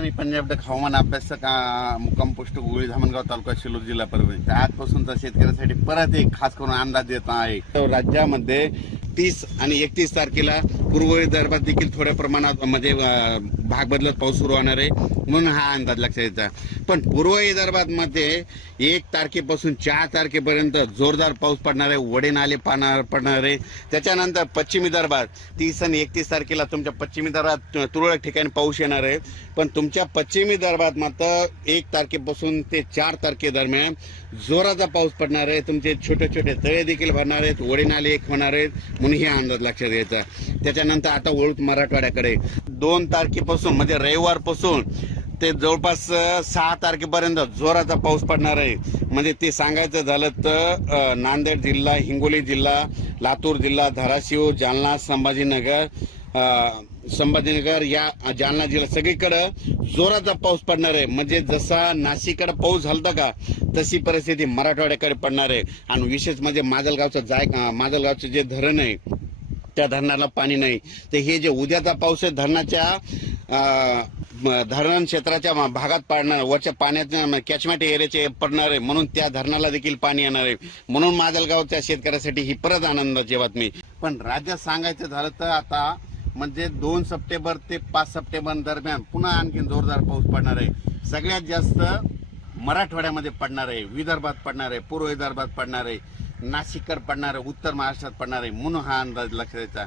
मी पंजाब हवामान अभ्यासक मुक्काम पोस्ट गोळी धामणगाव तालुका शिलोर जिल्हा परभणी. तर आजपासूनचा शेतकऱ्यासाठी परत एक खास करून अंदाज देत आहे. तर राज्यामध्ये तीस आणि एकतीस तारखेला पूर्व विदर्भात देखील थोड्या प्रमाणात म्हणजे भाग बदलत पाऊस सुरू होणार आहे म्हणून हा अंदाज लक्षात येता. पण पूर्व विदर्भातमध्ये एक तारखेपासून चार तारखेपर्यंत जोरदार पाऊस पडणार आहे वडे नाले पाणार पडणार आहे. त्याच्यानंतर पश्चिम विदर्भात तीस आणि एकतीस तारखेला तुमच्या पश्चिम विदर्भात तुरळक ठिकाणी पाऊस येणार आहे. पण तुमच्या पश्चिम विदर्भात मात्र एक तारखेपासून ते चार तारखेदरम्यान जोराचा पाऊस पडणार आहे. तुमचे छोटे छोटे तळे देखील भरणार आहेत वडे नाले एक होणार आहेत म्हणून हे अंदाज लक्षात घ्यायचा त्याच्यानंतर आता वळूत मराठवाड्याकडे. दोन तारखेपासून म्हणजे रविवारपासून ते जवळपास सहा तारखेपर्यंत जोराचा पाऊस पडणार आहे. म्हणजे ते सांगायचं झालं तर नांदेड जिल्हा हिंगोली जिल्हा लातूर जिल्हा धाराशिव जालना संभाजीनगर संभाजीनगर या जालना जिल्हा सगळीकडं जोराचा पाऊस पडणार आहे. म्हणजे जसा नाशिककडे पाऊस झालता का तशी परिस्थिती मराठवाड्याकडे पडणार आहे. आणि विशेष म्हणजे माजलगावचं जाय माजलगावचं जे धरण आहे त्या धरणाला पाणी नाही. तर हे जे उद्याचा पाऊस आहे धरणाच्या धरण क्षेत्राच्या भागात पडणार वरच्या पाण्यात कॅचमॅट एरियाचे पडणार आहे. म्हणून त्या धरणाला देखील पाणी येणार आहे. म्हणून माजलगावच्या शेतकऱ्यासाठी ही परत आनंदाची बातमी. पण राज्यात सांगायचं झालं तर आता म्हणजे दोन सप्टेंबर ते पाच सप्टेंबर दरम्यान पुन्हा आणखी जोरदार पाऊस पडणार आहे. सगळ्यात जास्त मराठवाड्यामध्ये पडणार आहे. विदर्भात पडणार आहे. पूर्व विदर्भात पडणार आहे. नाशिककर पडणार आहे उत्तर महाराष्ट्रात पडणार आहे म्हणून हा अंदाज लक्षात द्यायचा